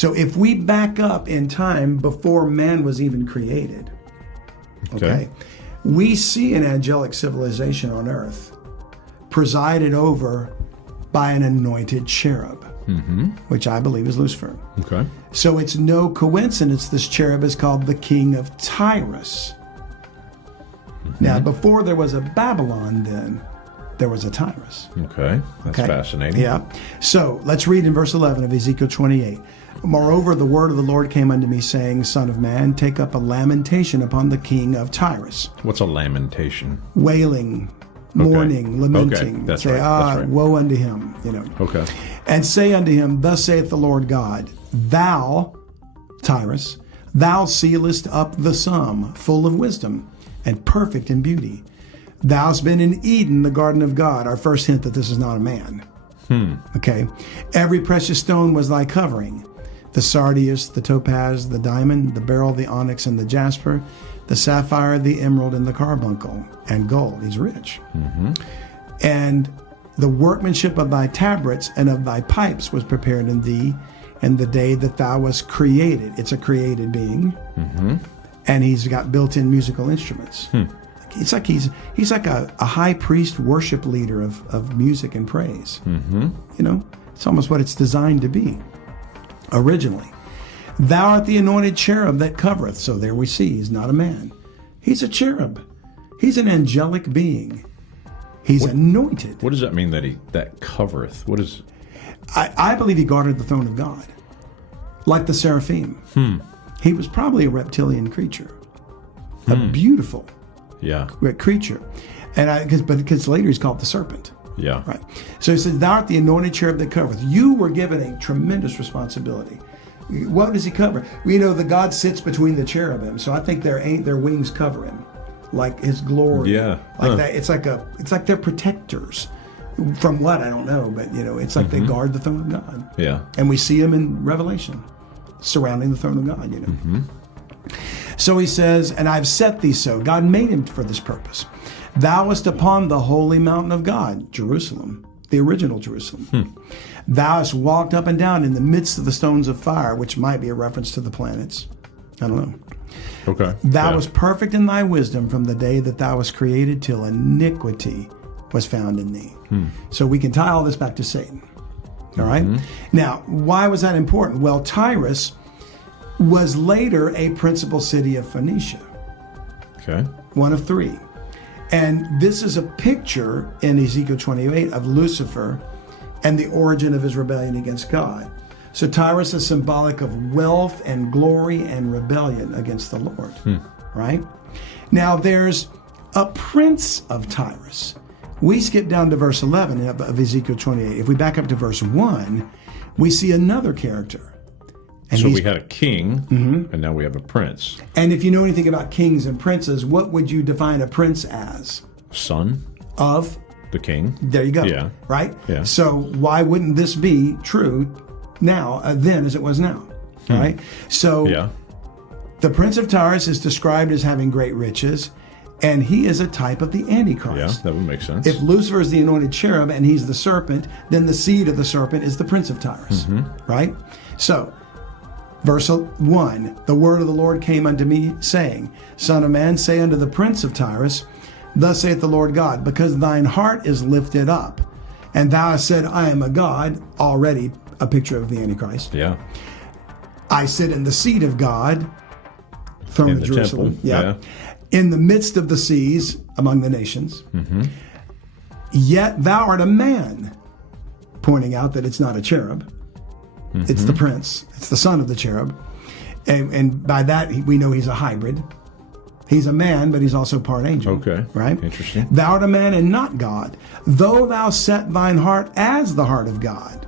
So if we back up in time before man was even created, okay, we see an angelic civilization on earth presided over by an anointed cherub, which I believe is Lucifer. Okay. So it's no coincidence this cherub is called the king of Tyrus. Now, before there was a Babylon, then there was a Tyrus. Okay. That's fascinating. Yeah. So let's read in verse 11 of Ezekiel 28. Moreover, the word of the Lord came unto me, saying, Son of man, take up a lamentation upon the king of Tyrus. What's a lamentation? Wailing, mourning, lamenting. Okay. That's say, right. That's right. Woe unto him, Okay. And say unto him, Thus saith the Lord God, Thou, Tyrus, thou sealest up the sum, full of wisdom, and perfect in beauty. Thou hast been in Eden, the garden of God. Our first hint that this is not a man. Okay. Every precious stone was thy covering. The sardius, the topaz, the diamond, the beryl, the onyx, and the jasper, the sapphire, the emerald, and the carbuncle, and gold. He's rich. And the workmanship of thy tabrets and of thy pipes was prepared in thee in the day that thou wast created. It's a created being. And he's got built-in musical instruments. It's like he's like a high priest worship leader of music and praise. It's almost what it's designed to be originally. Thou art the anointed cherub that covereth. So there we see he's not a man. He's a cherub. He's an angelic being. He's anointed. What does that mean that covereth? What is? I believe he guarded the throne of God, like the seraphim. He was probably a reptilian creature, a beautiful creature, and because later he's called the serpent. Yeah. Right. So he says, Thou art the anointed cherub that covereth. You were given a tremendous responsibility. What does he cover? The God sits between the cherubim, so I think their wings cover him, like his glory. Yeah. Like that. It's like they're protectors. From what I don't know, but it's like they guard the throne of God. Yeah. And we see him in Revelation, surrounding the throne of God. So he says, and I've set thee so. God made him for this purpose. Thou wast upon the holy mountain of God, Jerusalem, the original Jerusalem. Thou hast walked up and down in the midst of the stones of fire, which might be a reference to the planets. I don't know. Okay. Thou wast perfect in thy wisdom from the day that thou wast created till iniquity was found in thee. So we can tie all this back to Satan. All right? Now, why was that important? Well, Tyrus was later a principal city of Phoenicia. Okay. One of three. And this is a picture in Ezekiel 28 of Lucifer and the origin of his rebellion against God. So Tyrus is symbolic of wealth and glory and rebellion against the Lord. Right? Now there's a prince of Tyrus. We skip down to verse 11 of Ezekiel 28. If we back up to verse 1, we see another character. And so we had a king, and now we have a prince. And if you know anything about kings and princes, what would you define a prince as? Son of the king. There you go. Yeah. Right? Yeah. So why wouldn't this be true now, then, as it was now? Right? So the prince of Tyrus is described as having great riches, and he is a type of the Antichrist. Yeah, that would make sense. If Lucifer is the anointed cherub and he's the serpent, then the seed of the serpent is the prince of Tyrus. Right? So, verse 1, the word of the Lord came unto me, saying, Son of man, say unto the prince of Tyrus, Thus saith the Lord God, because thine heart is lifted up, and thou hast said, I am a God, already a picture of the Antichrist. Yeah. I sit in the seat of God, throne of Jerusalem. Yeah. In the midst of the seas, among the nations. Yet thou art a man, pointing out that it's not a cherub. It's the prince. It's the son of the cherub. And by that, we know he's a hybrid. He's a man, but he's also part angel. Okay. Right? Interesting. Thou art a man and not God, though thou set thine heart as the heart of God.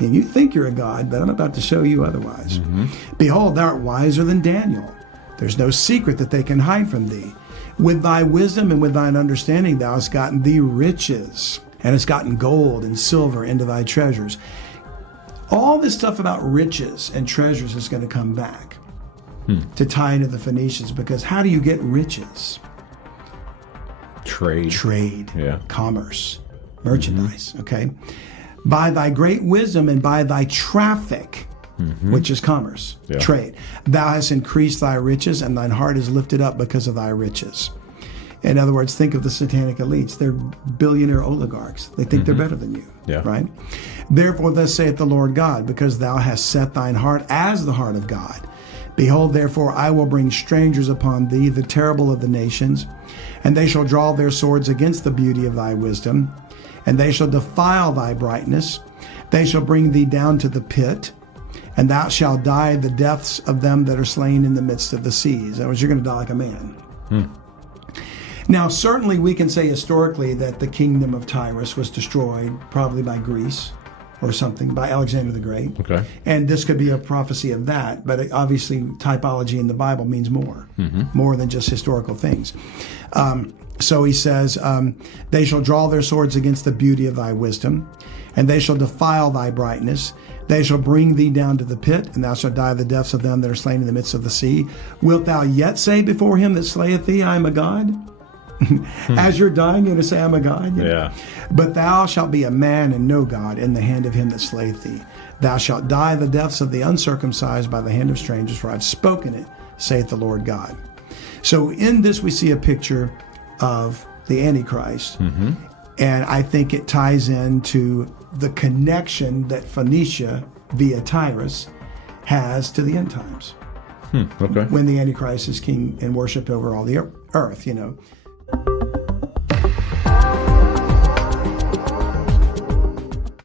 And you think you're a God, but I'm about to show you otherwise. Behold, thou art wiser than Daniel. There's no secret that they can hide from thee. With thy wisdom and with thine understanding thou hast gotten thee riches, and hast gotten gold and silver into thy treasures. All this stuff about riches and treasures is going to come back to tie into the Phoenicians, because how do you get riches? Trade. Yeah. Commerce. Merchandise. Okay? By thy great wisdom and by thy traffic which is commerce, trade. Thou hast increased thy riches, and thine heart is lifted up because of thy riches. In other words, think of the satanic elites. They're billionaire oligarchs. They think they're better than you, right? Therefore, thus saith the Lord God, because thou hast set thine heart as the heart of God. Behold, therefore, I will bring strangers upon thee, the terrible of the nations, and they shall draw their swords against the beauty of thy wisdom, and they shall defile thy brightness. They shall bring thee down to the pit, and thou shalt die the deaths of them that are slain in the midst of the seas. In other words, you're going to die like a man. Now, certainly we can say historically that the kingdom of Tyrus was destroyed, probably by Greece or something, by Alexander the Great. Okay. And this could be a prophecy of that, but obviously typology in the Bible means more, more than just historical things. So he says, they shall draw their swords against the beauty of thy wisdom, and they shall defile thy brightness. They shall bring thee down to the pit, and thou shalt die the deaths of them that are slain in the midst of the sea. Wilt thou yet say before him that slayeth thee, I am a God? As you're dying, you're going to say, I'm a God? Yeah. But thou shalt be a man and no God in the hand of him that slayeth thee. Thou shalt die the deaths of the uncircumcised by the hand of strangers, for I've spoken it, saith the Lord God. So in this we see a picture of the Antichrist. And I think it ties into the connection that Phoenicia, via Tyrus, has to the end times. Okay. When the Antichrist is king and worshipped over all the earth,